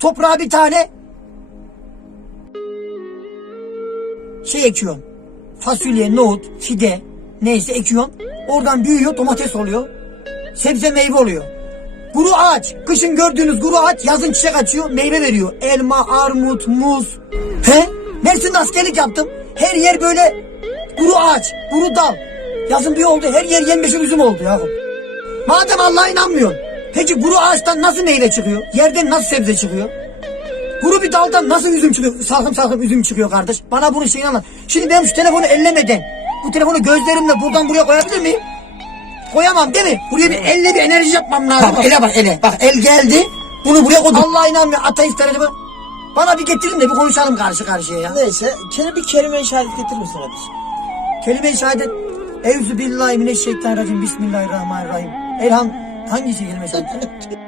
Toprağa bir tane şey ekiyorsun. Fasulye, nohut, fide neyse ekiyorsun. Oradan büyüyor domates oluyor. Sebze meyve oluyor. Kuru ağaç. Kışın gördüğünüz kuru ağaç yazın çiçek açıyor. Meyve veriyor. Elma, armut, muz. He? Mersin'de askerlik yaptım. Her yer böyle kuru ağaç, kuru dal. Yazın bir oldu. Her yer yemyeşil üzüm oldu ya. Madem Allah'a inanmıyorsun. Peki kuru ağaçtan nasıl meyve çıkıyor? Yerden nasıl sebze çıkıyor? Kuru bir daldan nasıl üzüm çıkıyor? Salkım salkım üzüm çıkıyor kardeş. Bana bunu şeyini anlat. Şimdi ben şu telefonu ellemeden bu telefonu gözlerimle buradan buraya koyabilir miyim? Koyamam değil mi? Buraya bir elle bir enerji yapmam lazım. Bak ele bak ele. Bak el geldi. Bunu buraya koydum. Allah'a inanmıyor. Ateist acaba. Bana bir getirin de bir konuşalım karşı karşıya ya. Neyse kelime bir kelime şehadet getirir misin kardeşim? Kelime-i şehadet. Evzü billahi mineşşeytanirracim. Bismillahirrahmanirrahim. Elham hangisi kelime-i şehadet?